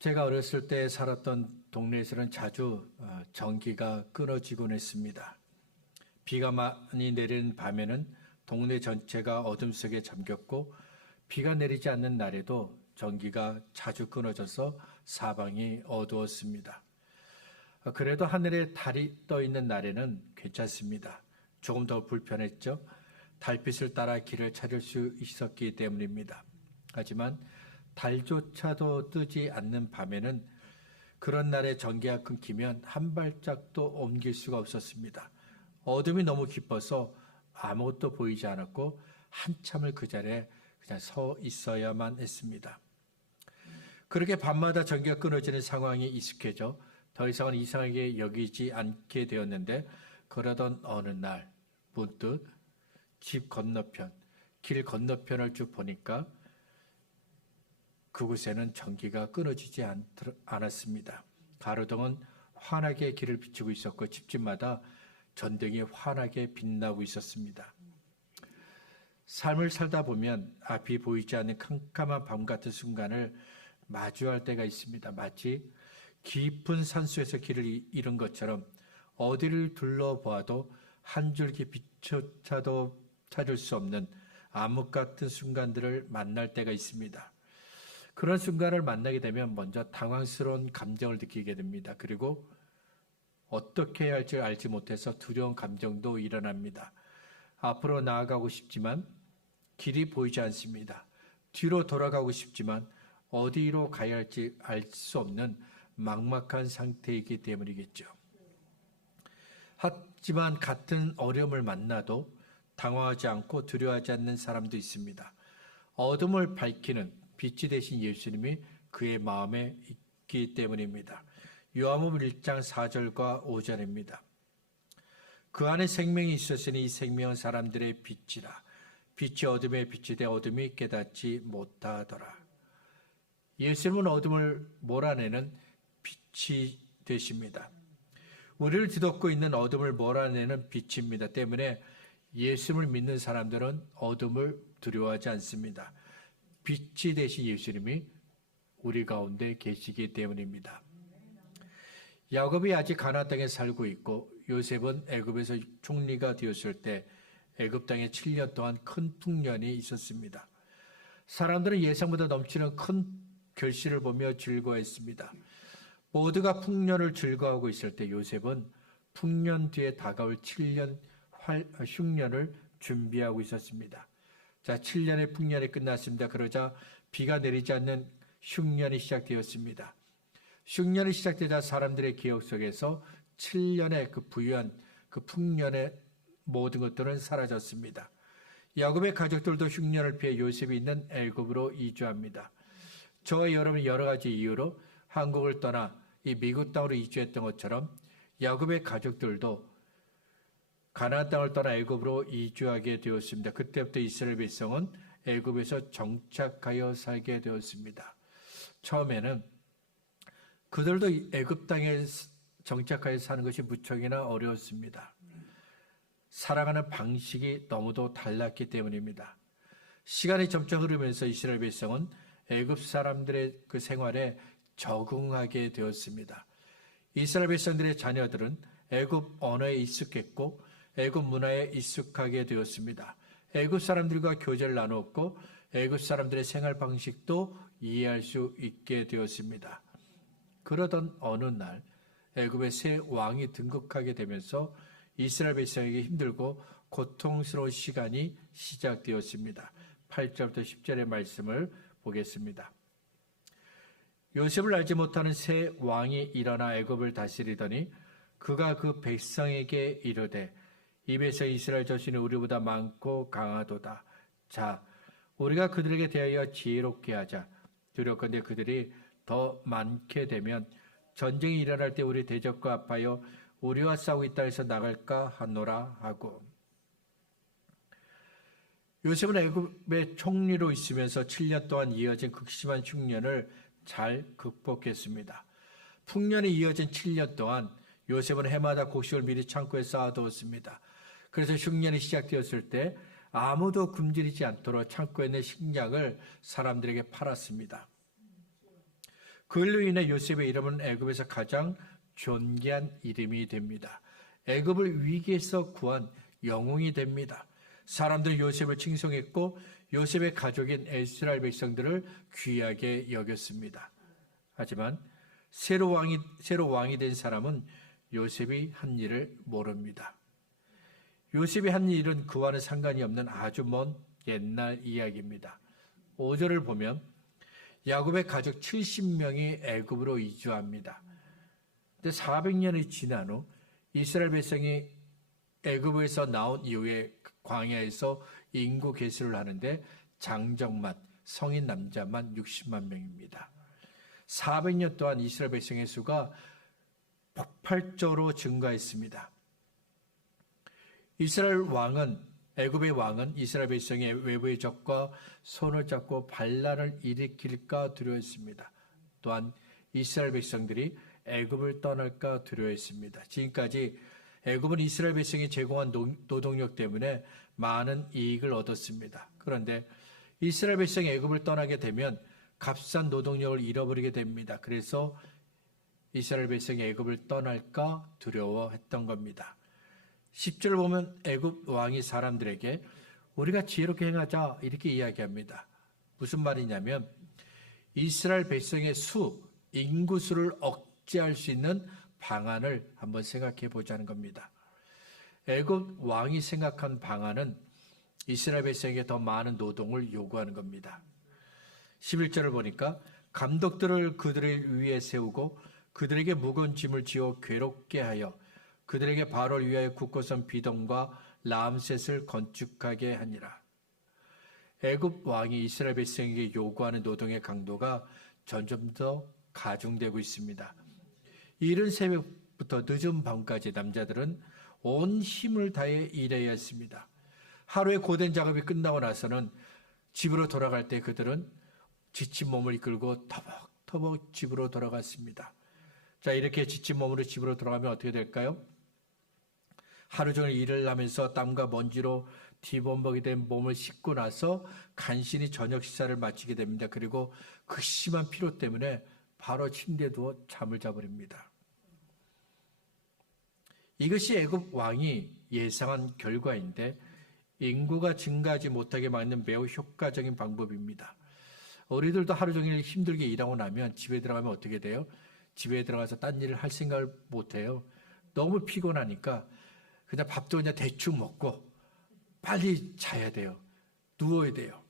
제가 어렸을 때 살았던 동네에서는 자주 전기가 끊어지곤 했습니다. 비가 많이 내리는 밤에는 동네 전체가 어둠 속에 잠겼고, 비가 내리지 않는 날에도 전기가 자주 끊어져서 사방이 어두웠습니다. 그래도 하늘에 달이 떠 있는 날에는 괜찮습니다. 조금 더 불편했죠. 달빛을 따라 길을 찾을 수 있었기 때문입니다. 하지만 달조차도 뜨지 않는 밤에는 그런 날에 전기가 끊기면 한 발짝도 옮길 수가 없었습니다. 어둠이 너무 깊어서 아무것도 보이지 않았고 한참을 그 자리에 그냥 서 있어야만 했습니다. 그렇게 밤마다 전기가 끊어지는 상황이 익숙해져 더 이상은 이상하게 여기지 않게 되었는데, 그러던 어느 날 문득 집 건너편, 길 건너편을 쭉 보니까 그곳에는 전기가 끊어지지 않았습니다. 가로등은 환하게 길을 비추고 있었고 집집마다 전등이 환하게 빛나고 있었습니다. 삶을 살다 보면 앞이 보이지 않는 캄캄한 밤 같은 순간을 마주할 때가 있습니다. 마치 깊은 산속에서 길을 잃은 것처럼 어디를 둘러보아도 한 줄기 빛조차도 찾을 수 없는 암흑 같은 순간들을 만날 때가 있습니다. 그런 순간을 만나게 되면 먼저 당황스러운 감정을 느끼게 됩니다. 그리고 어떻게 해야 할지 알지 못해서 두려운 감정도 일어납니다. 앞으로 나아가고 싶지만 길이 보이지 않습니다. 뒤로 돌아가고 싶지만 어디로 가야 할지 알 수 없는 막막한 상태이기 때문이겠죠. 하지만 같은 어려움을 만나도 당황하지 않고 두려워하지 않는 사람도 있습니다. 어둠을 밝히는 빛이 되신 예수님이 그의 마음에 있기 때문입니다. 요한복음 1장 4절과 5절입니다. 그 안에 생명이 있었으니 이 생명은 사람들의 빛이라. 빛이 어둠에 비치되 어둠이 깨닫지 못하더라. 예수님은 어둠을 몰아내는 빛이 되십니다. 우리를 뒤덮고 있는 어둠을 몰아내는 빛입니다. 때문에 예수님을 믿는 사람들은 어둠을 두려워하지 않습니다. 빛이 되신 예수님이 우리 가운데 계시기 때문입니다. 야곱이 아직 가나안 땅에 살고 있고 요셉은 애굽에서 총리가 되었을 때 애굽 땅에 7년 동안 큰 풍년이 있었습니다. 사람들은 예상보다 넘치는 큰 결실을 보며 즐거워했습니다. 모두가 풍년을 즐거워하고 있을 때 요셉은 풍년 뒤에 다가올 7년 흉년을 준비하고 있었습니다. 자, 7년의 풍년이 끝났습니다. 그러자 비가 내리지 않는 흉년이 시작되었습니다. 흉년이 시작되자 사람들의 기억 속에서 7년의 그 부유한 그 풍년의 모든 것들은 사라졌습니다. 야곱의 가족들도 흉년을 피해 요셉이 있는 애굽으로 이주합니다. 저와 여러분 여러 가지 이유로 한국을 떠나 이 미국 땅으로 이주했던 것처럼 야곱의 가족들도 가나안 땅을 떠나 애굽으로 이주하게 되었습니다. 그때부터 이스라엘 백성은 애굽에서 정착하여 살게 되었습니다. 처음에는 그들도 애굽 땅에 정착하여 사는 것이 무척이나 어려웠습니다. 살아가는 방식이 너무도 달랐기 때문입니다. 시간이 점점 흐르면서 이스라엘 백성은 애굽 사람들의 그 생활에 적응하게 되었습니다. 이스라엘 백성들의 자녀들은 애굽 언어에 익숙했고 애굽 문화에 익숙하게 되었습니다. 애굽 사람들과 교제를 나누었고 애굽 사람들의 생활 방식도 이해할 수 있게 되었습니다. 그러던 어느 날 애굽의 새 왕이 등극하게 되면서 이스라엘 백성에게 힘들고 고통스러운 시간이 시작되었습니다. 8절부터 10절의 말씀을 보겠습니다. 요셉을 알지 못하는 새 왕이 일어나 애굽을 다스리더니 그가 그 백성에게 이르되 입에서 이스라엘 자손이 우리보다 많고 강하도다. 자, 우리가 그들에게 대하여 지혜롭게 하자. 두렵건대 그들이 더 많게 되면 전쟁이 일어날 때 우리 대적과 합하여 우리와 싸우고 있다 해서 나갈까 하노라 하고. 요셉은 애굽의 총리로 있으면서 7년 동안 이어진 극심한 흉년을 잘 극복했습니다. 풍년이 이어진 7년 동안 요셉은 해마다 곡식을 미리 창고에 쌓아두었습니다. 그래서 흉년이 시작되었을 때 아무도 굶주리지 않도록 창고에 있는 식량을 사람들에게 팔았습니다. 그걸로 인해 요셉의 이름은 애굽에서 가장 존귀한 이름이 됩니다. 애굽을 위기에서 구한 영웅이 됩니다. 사람들은 요셉을 칭송했고 요셉의 가족인 이스라엘 백성들을 귀하게 여겼습니다. 하지만 새로 왕이 된 사람은 요셉이 한 일을 모릅니다. 요셉이 한 일은 그와는 상관이 없는 아주 먼 옛날 이야기입니다. 5절을 보면 야곱의 가족 70명이 애굽으로 이주합니다. 근데 400년이 지난 후 이스라엘 백성이 애굽에서 나온 이후에 광야에서 인구 계수를 하는데 장정만 성인 남자만 60만 명입니다. 400년 동안 이스라엘 백성의 수가 폭발적으로 증가했습니다. 애굽의 왕은 이스라엘 백성의 외부의 적과 손을 잡고 반란을 일으킬까 두려워했습니다. 또한 이스라엘 백성들이 애굽을 떠날까 두려워했습니다. 지금까지 애굽은 이스라엘 백성이 제공한 노동력 때문에 많은 이익을 얻었습니다. 그런데 이스라엘 백성이 애굽을 떠나게 되면 값싼 노동력을 잃어버리게 됩니다. 그래서 이스라엘 백성이 애굽을 떠날까 두려워했던 겁니다. 10절을 보면 애굽 왕이 사람들에게 우리가 지혜롭게 행하자 이렇게 이야기합니다. 무슨 말이냐면 이스라엘 백성의 인구수를 억제할 수 있는 방안을 한번 생각해 보자는 겁니다. 애굽 왕이 생각한 방안은 이스라엘 백성에게 더 많은 노동을 요구하는 겁니다. 11절을 보니까 감독들을 그들을 위에 세우고 그들에게 무거운 짐을 지어 괴롭게 하여 그들에게 바로를 위하여 굳건한 비동과 람셋을 건축하게 하니라. 애굽 왕이 이스라엘 백성에게 요구하는 노동의 강도가 점점 더 가중되고 있습니다. 이른 새벽부터 늦은 밤까지 남자들은 온 힘을 다해 일해야 했습니다. 하루의 고된 작업이 끝나고 나서는 집으로 돌아갈 때 그들은 지친 몸을 이끌고 터벅터벅 집으로 돌아갔습니다. 자, 이렇게 지친 몸으로 집으로 돌아가면 어떻게 될까요? 하루 종일 일을 하면서 땀과 먼지로 뒤범벅이 된 몸을 씻고 나서 간신히 저녁 식사를 마치게 됩니다. 그리고 그 심한 피로 때문에 바로 침대에 누워 잠을 자버립니다. 이것이 애굽 왕이 예상한 결과인데 인구가 증가하지 못하게 막는 매우 효과적인 방법입니다. 우리들도 하루 종일 힘들게 일하고 나면 집에 들어가면 어떻게 돼요? 집에 들어가서 딴 일을 할 생각을 못해요. 너무 피곤하니까 그냥 밥도 그냥 대충 먹고 빨리 자야 돼요. 누워야 돼요.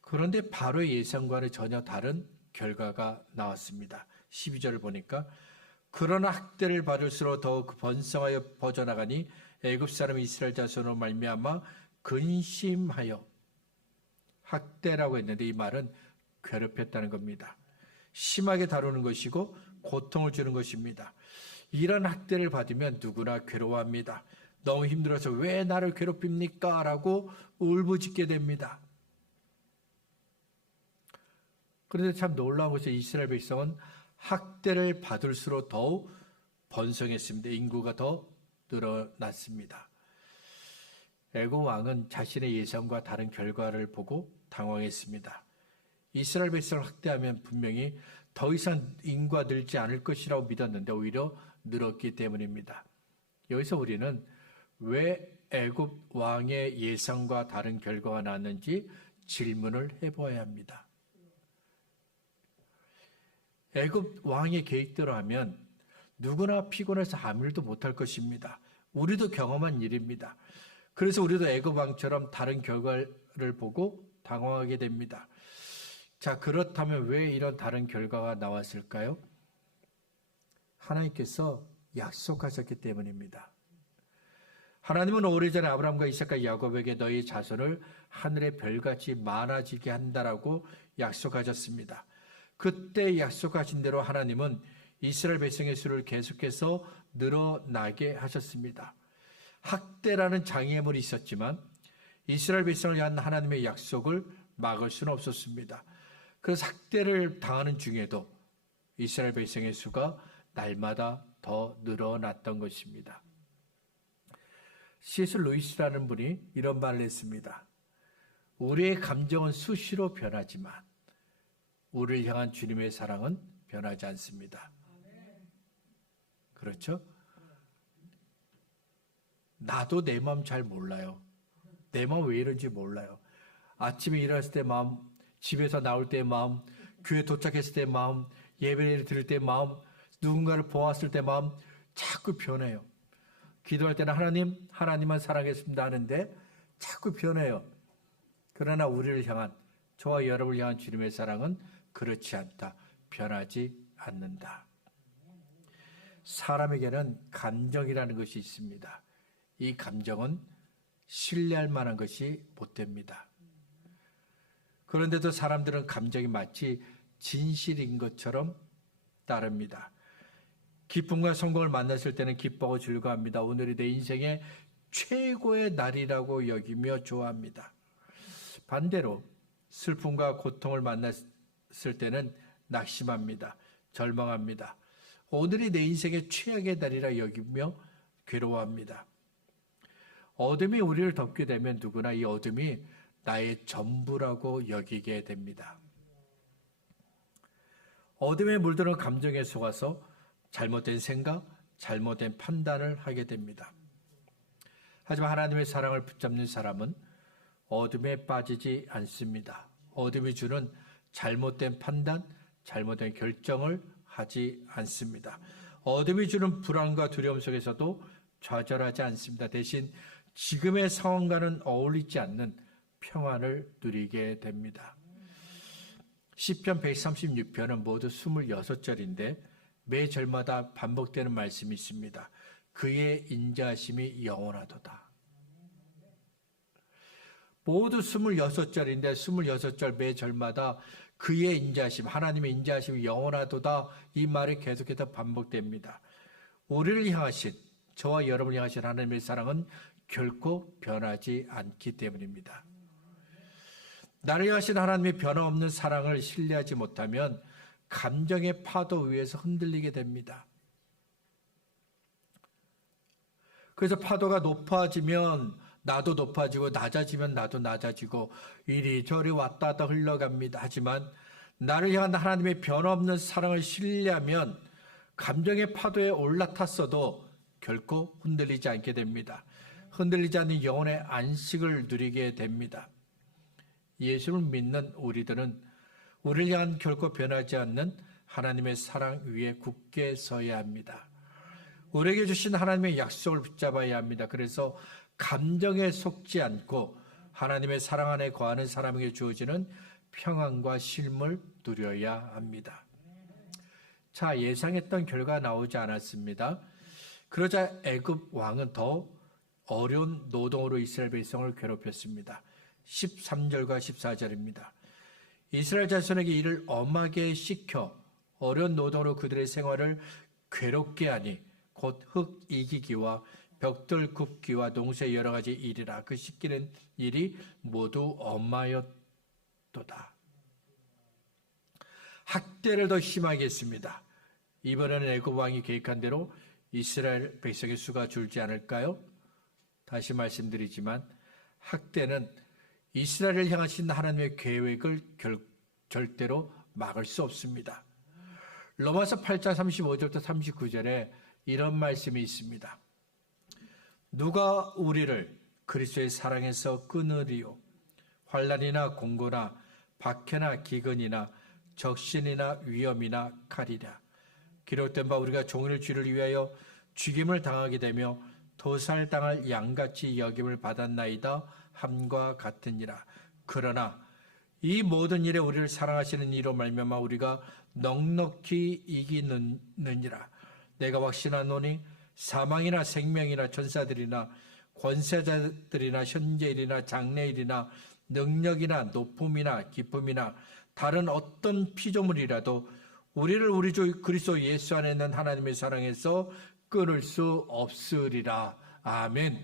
그런데 바로의 예상과는 전혀 다른 결과가 나왔습니다. 12절을 보니까 그러나 학대를 받을수록 더욱 번성하여 퍼져나가니 애굽 사람 이스라엘 자손으로 말미암아 근심하여 학대라고 했는데 이 말은 괴롭혔다는 겁니다. 심하게 다루는 것이고 고통을 주는 것입니다. 이런 학대를 받으면 누구나 괴로워합니다. 너무 힘들어서 왜 나를 괴롭힙니까? 라고 울부짖게 됩니다. 그런데 참 놀라운 것이 이스라엘 백성은 학대를 받을수록 더욱 번성했습니다. 인구가 더 늘어났습니다. 애굽 왕은 자신의 예상과 다른 결과를 보고 당황했습니다. 이스라엘 백성을 학대하면 분명히 더 이상 인구가 늘지 않을 것이라고 믿었는데 오히려 늘었기 때문입니다. 여기서 우리는 왜 애굽 왕의 예상과 다른 결과가 나왔는지 질문을 해보아야 합니다. 애굽 왕의 계획대로 하면 누구나 피곤해서 아무 일도 못할 것입니다. 우리도 경험한 일입니다. 그래서 우리도 애굽 왕처럼 다른 결과를 보고 당황하게 됩니다. 자, 그렇다면 왜 이런 다른 결과가 나왔을까요? 하나님께서 약속하셨기 때문입니다. 하나님은 오래전에 아브라함과 이삭과 야곱에게 너희 자손을 하늘의 별같이 많아지게 한다라고 약속하셨습니다. 그때 약속하신 대로 하나님은 이스라엘 백성의 수를 계속해서 늘어나게 하셨습니다. 학대라는 장애물이 있었지만 이스라엘 백성을 위한 하나님의 약속을 막을 수는 없었습니다. 그래서 학대를 당하는 중에도 이스라엘 백성의 수가 날마다 더 늘어났던 것입니다. C.S. 루이스라는 분이 이런 말을 했습니다. 우리의 감정은 수시로 변하지만 우리를 향한 주님의 사랑은 변하지 않습니다. 그렇죠? 나도 내 마음 잘 몰라요. 내 마음 왜 이런지 몰라요. 아침에 일어났을 때 마음, 집에서 나올 때 마음, 교회 도착했을 때 마음, 예배를 드릴 때 마음, 누군가를 보았을 때 마음 자꾸 변해요. 기도할 때는 하나님만 사랑했습니다 하는데 자꾸 변해요. 그러나 우리를 향한, 저와 여러분을 향한 주님의 사랑은 그렇지 않다. 변하지 않는다. 사람에게는 감정이라는 것이 있습니다. 이 감정은 신뢰할 만한 것이 못 됩니다. 그런데도 사람들은 감정이 마치 진실인 것처럼 따릅니다. 기쁨과 성공을 만났을 때는 기뻐하고 즐거워합니다. 오늘이 내 인생의 최고의 날이라고 여기며 좋아합니다. 반대로 슬픔과 고통을 만났을 때는 낙심합니다. 절망합니다. 오늘이 내 인생의 최악의 날이라 여기며 괴로워합니다. 어둠이 우리를 덮게 되면 누구나 이 어둠이 나의 전부라고 여기게 됩니다. 어둠에 물드는 감정에 속아서 잘못된 생각, 잘못된 판단을 하게 됩니다. 하지만 하나님의 사랑을 붙잡는 사람은 어둠에 빠지지 않습니다. 어둠이 주는 잘못된 판단, 잘못된 결정을 하지 않습니다. 어둠이 주는 불안과 두려움 속에서도 좌절하지 않습니다. 대신 지금의 상황과는 어울리지 않는 평안을 누리게 됩니다. 시편 136편은 모두 26절인데 매 절마다 반복되는 말씀이 있습니다. 그의 인자하심이 영원하도다. 모두 26절인데 26절 매 절마다 그의 인자하심, 하나님의 인자하심이 영원하도다, 이 말이 계속해서 반복됩니다. 우리를 향하신, 저와 여러분을 향하신 하나님의 사랑은 결코 변하지 않기 때문입니다. 나를 향하신 하나님의 변함없는 사랑을 신뢰하지 못하면 감정의 파도 위에서 흔들리게 됩니다. 그래서 파도가 높아지면 나도 높아지고 낮아지면 나도 낮아지고 이리저리 왔다 갔다 흘러갑니다. 하지만 나를 향한 하나님의 변함없는 사랑을 신뢰하면 감정의 파도에 올라탔어도 결코 흔들리지 않게 됩니다. 흔들리지 않는 영혼의 안식을 누리게 됩니다. 예수를 믿는 우리들은 우리를 향한 결코 변하지 않는 하나님의 사랑 위에 굳게 서야 합니다. 우리에게 주신 하나님의 약속을 붙잡아야 합니다. 그래서 감정에 속지 않고 하나님의 사랑 안에 거하는 사람에게 주어지는 평안과 쉼을 누려야 합니다. 자, 예상했던 결과 나오지 않았습니다. 그러자 애굽 왕은 더 어려운 노동으로 이스라엘 백성을 괴롭혔습니다. 13절과 14절입니다. 이스라엘 자손에게 이를 엄하게 시켜 어려운 노동으로 그들의 생활을 괴롭게 하니 곧 흙 이기기와 벽돌 굽기와 농사의 여러 가지 일이라. 그 씻기는 일이 모두 엄하였도다. 학대를 더 심하게 했습니다. 이번에는 애굽 왕이 계획한 대로 이스라엘 백성의 수가 줄지 않을까요? 다시 말씀드리지만 학대는 이스라엘을 향하신 하나님의 계획을 절대로 막을 수 없습니다. 로마서 8장 35절부터 39절에 이런 말씀이 있습니다. 누가 우리를 그리스도의 사랑에서 끊으리요? 환난이나 공고나 박해나 기근이나 적신이나 위험이나 칼이라. 기록된 바 우리가 종일 죄를 위하여 죽임을 당하게 되며 도살당할 양같이 여김을 받았나이다 함과 같으니라. 그러나 이 모든 일에 우리를 사랑하시는 이로 말미암아 우리가 넉넉히 이기느니라. 내가 확신하노니 사망이나 생명이나 천사들이나 권세자들이나 현재일이나 장래일이나 능력이나 높음이나 기쁨이나 다른 어떤 피조물이라도 우리를 우리 주 그리스도 예수 안에 있는 하나님의 사랑에서 끊을 수 없으리라. 아멘.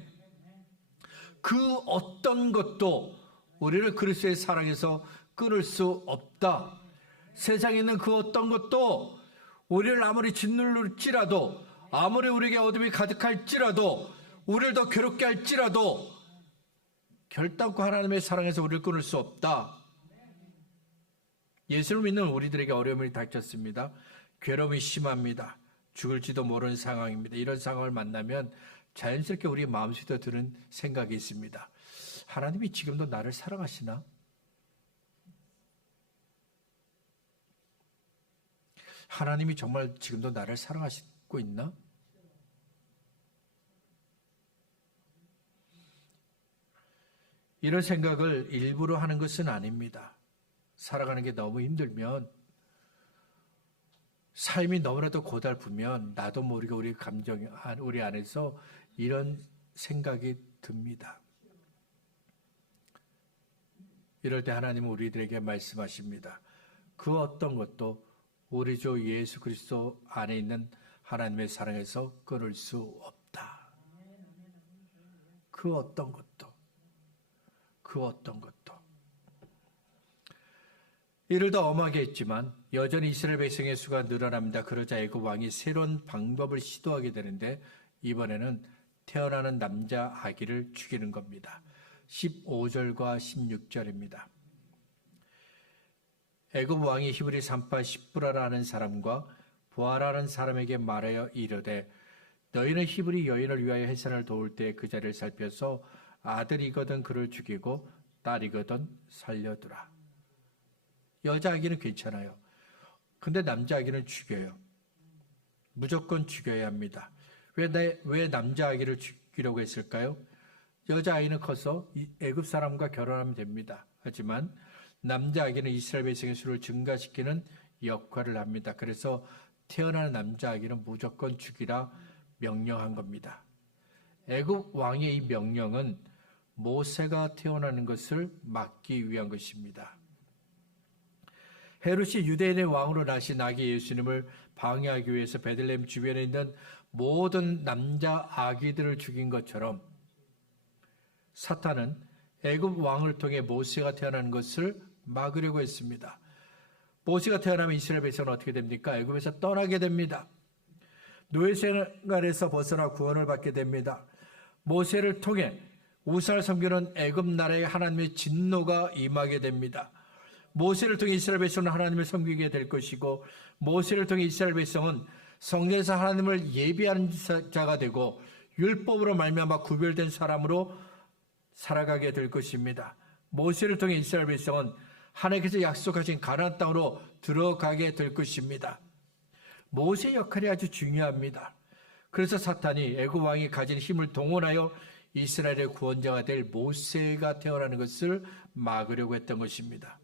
그 어떤 것도 우리를 그리스도의 사랑에서 끊을 수 없다. 세상에 있는 그 어떤 것도 우리를 아무리 짓눌릴지라도, 아무리 우리에게 어둠이 가득할지라도, 우리를 더 괴롭게 할지라도 결단코 하나님의 사랑에서 우리를 끊을 수 없다. 예수를 믿는 우리들에게 어려움이 닥쳤습니다. 괴로움이 심합니다. 죽을지도 모르는 상황입니다. 이런 상황을 만나면 자연스럽게 우리 마음속에 드는 생각이 있습니다. 하나님이 지금도 나를 사랑하시나? 하나님이 정말 지금도 나를 사랑하시고 있나? 이런 생각을 일부러 하는 것은 아닙니다. 살아가는 게 너무 힘들면, 삶이 너무나도 고달프면 나도 모르게 우리 감정, 우리 안에서 이런 생각이 듭니다. 이럴 때 하나님은 우리들에게 말씀하십니다. 그 어떤 것도 우리 주 예수 그리스도 안에 있는 하나님의 사랑에서 끊을 수 없다. 그 어떤 것도. 이를 더 엄하게 했지만 여전히 이스라엘 백성의 수가 늘어납니다. 그러자 애굽 왕이 새로운 방법을 시도하게 되는데 이번에는 태어나는 남자 아기를 죽이는 겁니다. 15절과 16절입니다. 애굽 왕이 히브리 산파 십브라라는 사람과 보아라는 사람에게 말하여 이르되 너희는 히브리 여인을 위하여 해산을 도울 때 그 자리를 살펴서 아들이거든 그를 죽이고 딸이거든 살려두라. 여자 아기는 괜찮아요. 근데 남자 아기는 죽여요. 무조건 죽여야 합니다. 왜 남자 아기를 죽이려고 했을까요? 여자 아이는 커서 애굽 사람과 결혼하면 됩니다. 하지만 남자 아기는 이스라엘 백성의 수를 증가시키는 역할을 합니다. 그래서 태어나는 남자 아기는 무조건 죽이라 명령한 겁니다. 애굽 왕의 이 명령은 모세가 태어나는 것을 막기 위한 것입니다. 헤롯이 유대인의 왕으로 나신 아기 예수님을 방해하기 위해서 베들레헴 주변에 있는 모든 남자 아기들을 죽인 것처럼 사탄은 애굽 왕을 통해 모세가 태어나는 것을 막으려고 했습니다. 모세가 태어나면 이스라엘 백성은 어떻게 됩니까? 애굽에서 떠나게 됩니다. 노예 생활에서 벗어나 구원을 받게 됩니다. 모세를 통해 우상을 섬기는 애굽 나라의 하나님의 진노가 임하게 됩니다. 모세를 통해 이스라엘 백성은 하나님을 섬기게 될 것이고 모세를 통해 이스라엘 백성은 성전에서 하나님을 예배하는 자가 되고 율법으로 말미암아 구별된 사람으로 살아가게 될 것입니다. 모세를 통해 이스라엘 백성은 하나님께서 약속하신 가나안 땅으로 들어가게 될 것입니다. 모세의 역할이 아주 중요합니다. 그래서 사탄이 애굽 왕이 가진 힘을 동원하여 이스라엘의 구원자가 될 모세가 태어나는 것을 막으려고 했던 것입니다.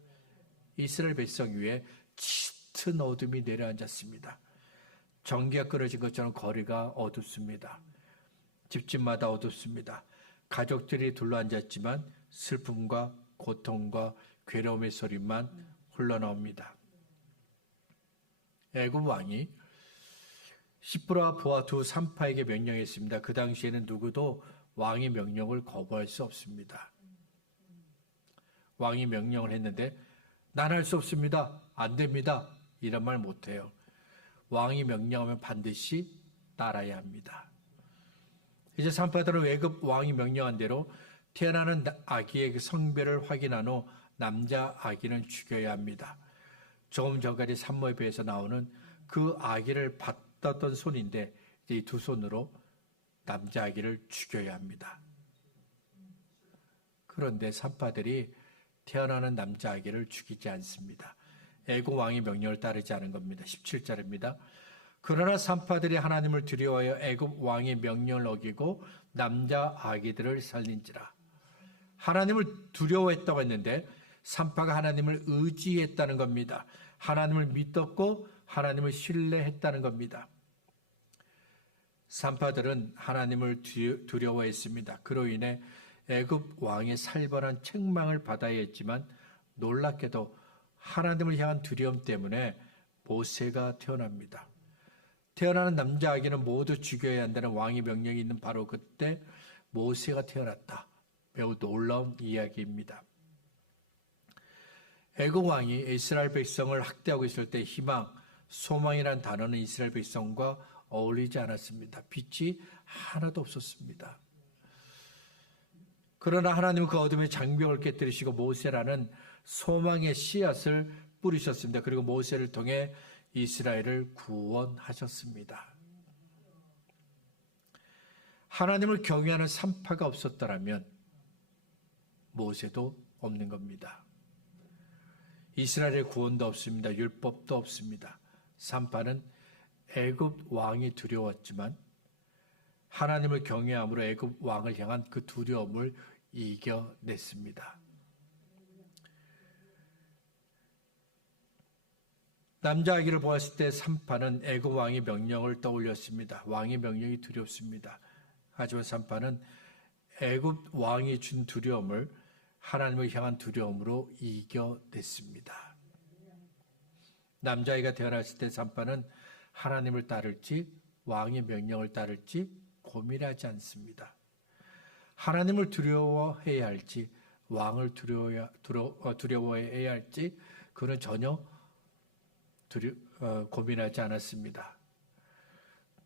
이스라엘 백성 위에 짙은 어둠이 내려앉았습니다. 전기가 끊어진 것처럼 거리가 어둡습니다. 집집마다 어둡습니다. 가족들이 둘러앉았지만 슬픔과 고통과 괴로움의 소리만 흘러나옵니다. 애굽 왕이 시프라와 보아 두 산파에게 명령했습니다. 그 당시에는 누구도 왕의 명령을 거부할 수 없습니다. 왕이 명령을 했는데 난 할 수 없습니다. 안 됩니다. 이런 말 못해요. 왕이 명령하면 반드시 따라야 합니다. 이제 산파들은 애굽 왕이 명령한 대로 태어나는 아기의 그 성별을 확인한 후 남자 아기는 죽여야 합니다. 조금 전까지 산모협회에서 나오는 그 아기를 받았던 손인데 이제 이 두 손으로 남자 아기를 죽여야 합니다. 그런데 산파들이 태어나는 남자 아기를 죽이지 않습니다. 애굽 왕의 명령을 따르지 않은 겁니다. 17절입니다. 그러나 산파들이 하나님을 두려워하여 애굽 왕의 명령을 어기고 남자 아기들을 살린지라. 하나님을 두려워했다고 했는데 산파가 하나님을 의지했다는 겁니다. 하나님을 믿었고 하나님을 신뢰했다는 겁니다. 산파들은 하나님을 두려워했습니다. 그로 인해 애굽 왕의 살벌한 책망을 받아야 했지만 놀랍게도 하나님을 향한 두려움 때문에 모세가 태어납니다. 태어나는 남자 아기는 모두 죽여야 한다는 왕의 명령이 있는 바로 그때 모세가 태어났다. 매우 놀라운 이야기입니다. 애굽 왕이 이스라엘 백성을 학대하고 있을 때 희망, 소망이란 단어는 이스라엘 백성과 어울리지 않았습니다. 빛이 하나도 없었습니다. 그러나 하나님은 그 어둠의 장벽을 깨뜨리시고 모세라는 소망의 씨앗을 뿌리셨습니다. 그리고 모세를 통해 이스라엘을 구원하셨습니다. 하나님을 경외하는 산파가 없었더라면 모세도 없는 겁니다. 이스라엘의 구원도 없습니다. 율법도 없습니다. 산파는 애굽 왕이 두려웠지만 하나님을 경외함으로 애굽 왕을 향한 그 두려움을 이겨냈습니다. 남자아기를 보았을 때 산파는 애굽 왕의 명령을 떠올렸습니다. 왕의 명령이 두렵습니다. 하지만 산파는 애굽 왕이 준 두려움을 하나님을 향한 두려움으로 이겨냈습니다. 남자아이가 태어났을 때 산파는 하나님을 따를지 왕의 명령을 따를지 고민하지 않습니다. 하나님을 두려워해야 할지 왕을 두려워해야 할지 그는 전혀 고민하지 않았습니다.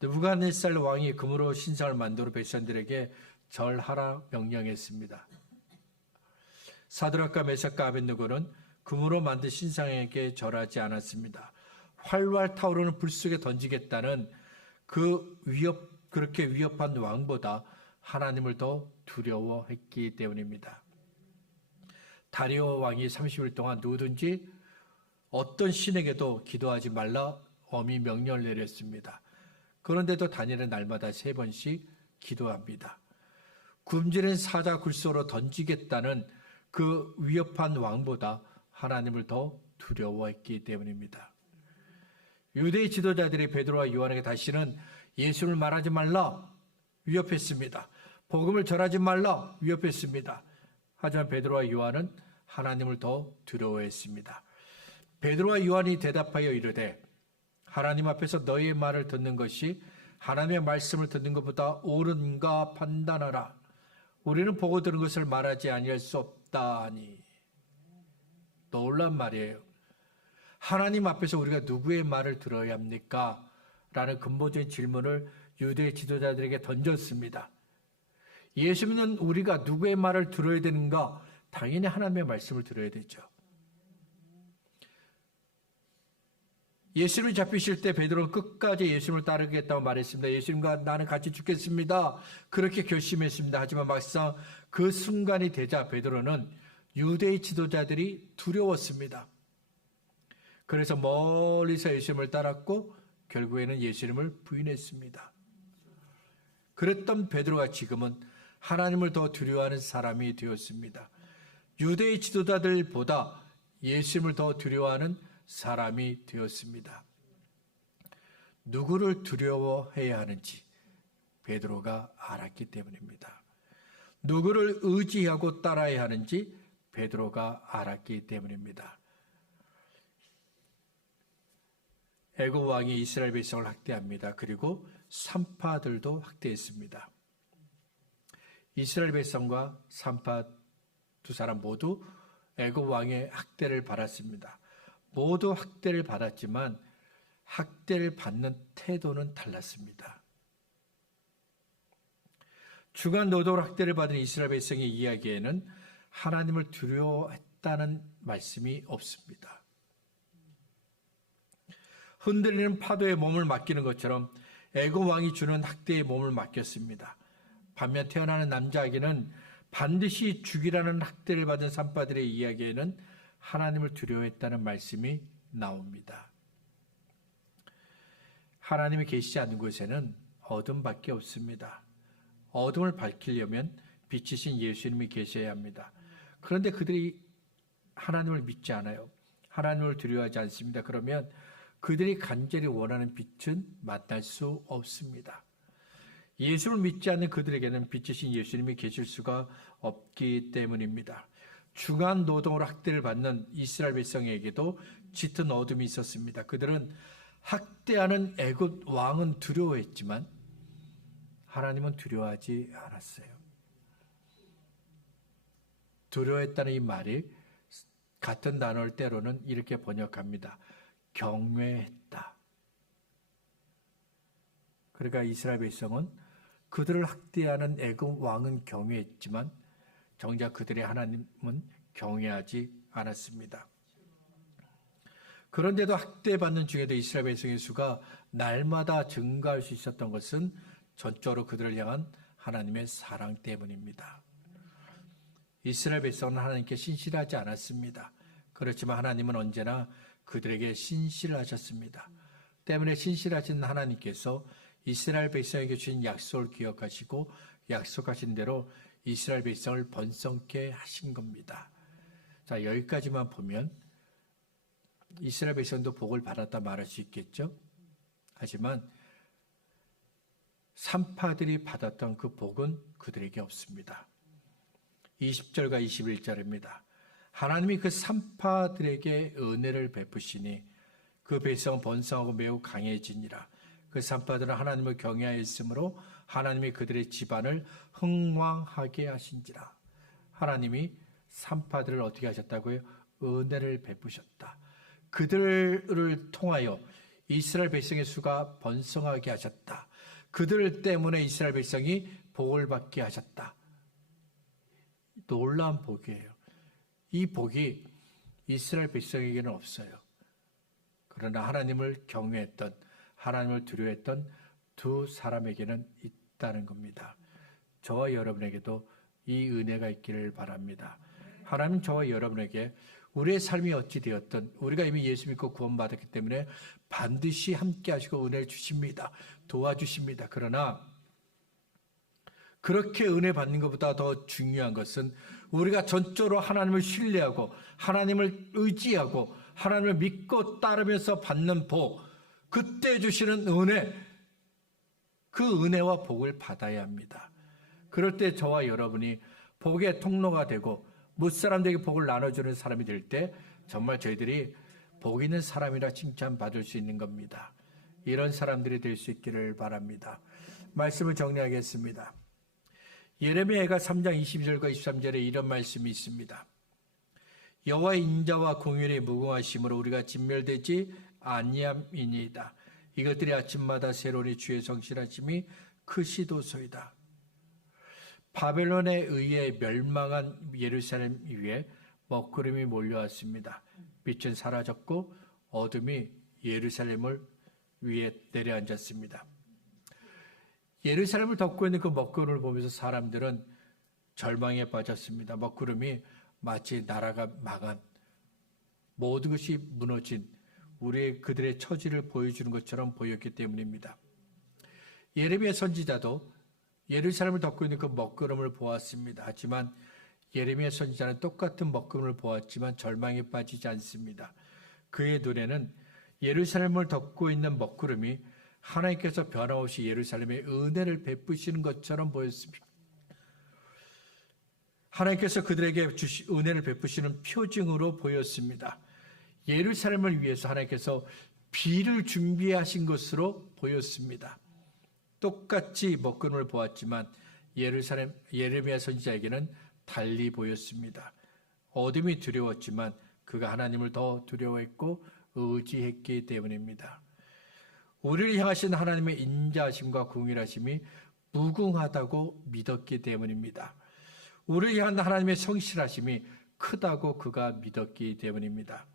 느부갓네살 왕이 금으로 신상을 만들어 백성들에게 절하라 명령했습니다. 사드락과 메삭과 아벳느고는 금으로 만든 신상에게 절하지 않았습니다. 활활 타오르는 불 속에 던지겠다는 그렇게 위협한 왕보다 하나님을 더 두려워했기 때문입니다. 다리오 왕이 30일 동안 누구든지 어떤 신에게도 기도하지 말라 엄히 명령을 내렸습니다. 그런데도 다니엘은 날마다 3번씩 기도합니다. 굶주린 사자 굴소로 던지겠다는 그 위협한 왕보다 하나님을 더 두려워했기 때문입니다. 유대의 지도자들이 베드로와 요한에게 다시는 예수를 말하지 말라 위협했습니다. 복음을 전하지 말라 위협했습니다. 하지만 베드로와 요한은 하나님을 더 두려워했습니다. 베드로와 요한이 대답하여 이르되 하나님 앞에서 너희의 말을 듣는 것이 하나님의 말씀을 듣는 것보다 옳은가 판단하라. 우리는 보고 들은 것을 말하지 아니할 수 없다니. 놀란 말이에요. 하나님 앞에서 우리가 누구의 말을 들어야 합니까? 라는 근본적인 질문을 유대 지도자들에게 던졌습니다. 예수 믿는 우리가 누구의 말을 들어야 되는가? 당연히 하나님의 말씀을 들어야 되죠. 예수님을 잡히실 때 베드로는 끝까지 예수님을 따르겠다고 말했습니다. 예수님과 나는 같이 죽겠습니다. 그렇게 결심했습니다. 하지만 막상 그 순간이 되자 베드로는 유대의 지도자들이 두려웠습니다. 그래서 멀리서 예수님을 따랐고 결국에는 예수님을 부인했습니다. 그랬던 베드로가 지금은 하나님을 더 두려워하는 사람이 되었습니다. 유대의 지도자들보다 예수님을 더 두려워하는 사람이 되었습니다. 누구를 두려워해야 하는지 베드로가 알았기 때문입니다. 누구를 의지하고 따라야 하는지 베드로가 알았기 때문입니다. 애굽 왕이 이스라엘 백성을 학대합니다. 그리고 산파들도 학대했습니다. 이스라엘 백성과 산파 두 사람 모두 애굽 왕의 학대를 받았습니다. 모두 학대를 받았지만 학대를 받는 태도는 달랐습니다. 주간 노동으로 학대를 받은 이스라엘 백성의 이야기에는 하나님을 두려워했다는 말씀이 없습니다. 흔들리는 파도에 몸을 맡기는 것처럼 애굽 왕이 주는 학대에 몸을 맡겼습니다. 반면 태어나는 남자아기는 반드시 죽이라는 학대를 받은 산파들의 이야기에는 하나님을 두려워했다는 말씀이 나옵니다. 하나님이 계시지 않는 곳에는 어둠밖에 없습니다. 어둠을 밝히려면 빛이신 예수님이 계셔야 합니다. 그런데 그들이 하나님을 믿지 않아요. 하나님을 두려워하지 않습니다. 그러면 그들이 간절히 원하는 빛은 만날 수 없습니다. 예수를 믿지 않는 그들에게는 빛이신 예수님이 계실 수가 없기 때문입니다. 주간 노동으로 학대를 받는 이스라엘 백성에게도 짙은 어둠이 있었습니다. 그들은 학대하는 애굽 왕은 두려워했지만 하나님은 두려워하지 않았어요. 두려워했다는 이 말이 같은 단어를 때로는 이렇게 번역합니다. 경외했다. 그러니까 이스라엘 백성은 그들을 학대하는 애굽 왕은 경외했지만 정작 그들의 하나님은 경외하지 않았습니다. 그런데도 학대받는 중에도 이스라엘 백성의 수가 날마다 증가할 수 있었던 것은 전적으로 그들을 향한 하나님의 사랑 때문입니다. 이스라엘 백성은 하나님께 신실하지 않았습니다. 그렇지만 하나님은 언제나 그들에게 신실하셨습니다. 때문에 신실하신 하나님께서 이스라엘 백성에게 주신 약속을 기억하시고 약속하신 대로 이스라엘 백성을 번성케 하신 겁니다. 자, 여기까지만 보면 이스라엘 백성도 복을 받았다 말할 수 있겠죠. 하지만 산파들이 받았던 그 복은 그들에게 없습니다. 20절과 21절입니다. 하나님이 그 산파들에게 은혜를 베푸시니 그 백성은 번성하고 매우 강해지니라. 그 산파들은 하나님을 경외하였으므로 하나님이 그들의 집안을 흥왕하게 하신지라. 하나님이 산파들을 어떻게 하셨다고요? 은혜를 베푸셨다. 그들을 통하여 이스라엘 백성의 수가 번성하게 하셨다. 그들 때문에 이스라엘 백성이 복을 받게 하셨다. 놀라운 복이에요. 이 복이 이스라엘 백성에게는 없어요. 그러나 하나님을 경외했던, 하나님을 두려워했던 두 사람에게는 있다는 겁니다. 저와 여러분에게도 이 은혜가 있기를 바랍니다. 하나님 저와 여러분에게 우리의 삶이 어찌 되었든 우리가 이미 예수 믿고 구원받았기 때문에 반드시 함께 하시고 은혜를 주십니다. 도와주십니다. 그러나 그렇게 은혜 받는 것보다 더 중요한 것은 우리가 전적으로 하나님을 신뢰하고 하나님을 의지하고 하나님을 믿고 따르면서 받는 복, 그때 주시는 은혜, 그 은혜와 복을 받아야 합니다. 그럴 때 저와 여러분이 복의 통로가 되고 무사람들에게 복을 나눠주는 사람이 될 때 정말 저희들이 복 있는 사람이라 칭찬받을 수 있는 겁니다. 이런 사람들이 될 수 있기를 바랍니다. 말씀을 정리하겠습니다. 예레미야가 3장 22절과 23절에 이런 말씀이 있습니다. 여호와의 인자와 공율의 무궁하심으로 우리가 진멸되지 아니함이니이다. 이것들이 아침마다 새로니 주의 성실하심이 크시도소이다. 바벨론에 의해 멸망한 예루살렘 위에 먹구름이 몰려왔습니다. 빛은 사라졌고 어둠이 예루살렘을 위에 내려앉았습니다. 예루살렘을 덮고 있는 그 먹구름을 보면서 사람들은 절망에 빠졌습니다. 먹구름이 마치 나라가 망한, 모든 것이 무너진 그들의 처지를 보여주는 것처럼 보였기 때문입니다. 예레미야 선지자도 예루살렘을 덮고 있는 그 먹구름을 보았습니다. 하지만 예레미야 선지자는 똑같은 먹구름을 보았지만 절망에 빠지지 않습니다. 그의 눈에는 예루살렘을 덮고 있는 먹구름이 하나님께서 변함없이 예루살렘에 은혜를 베푸시는 것처럼 보였습니다. 하나님께서 그들에게 은혜를 베푸시는 표징으로 보였습니다. 예루살렘을 위해서 하나님께서 비를 준비하신 것으로 보였습니다. 똑같이 먹구름을 보았지만 예레미야 선지자에게는 달리 보였습니다. 어둠이 두려웠지만 그가 하나님을 더 두려워했고 의지했기 때문입니다. 우리를 향하신 하나님의 인자하심과 긍휼하심이 무궁하다고 믿었기 때문입니다. 우리를 향한 하나님의 성실하심이 크다고 그가 믿었기 때문입니다.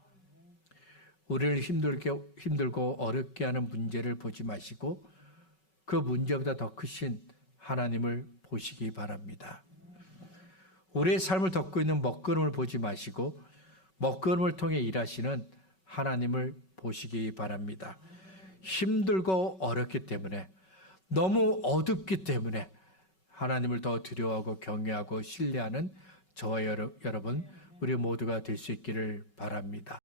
우리를 힘들고 어렵게 하는 문제를 보지 마시고 그 문제보다 더 크신 하나님을 보시기 바랍니다. 우리의 삶을 덮고 있는 먹구름을 보지 마시고 먹구름을 통해 일하시는 하나님을 보시기 바랍니다. 힘들고 어렵기 때문에, 너무 어둡기 때문에 하나님을 더 두려워하고 경외하고 신뢰하는 저와 여러분, 우리 모두가 될 수 있기를 바랍니다.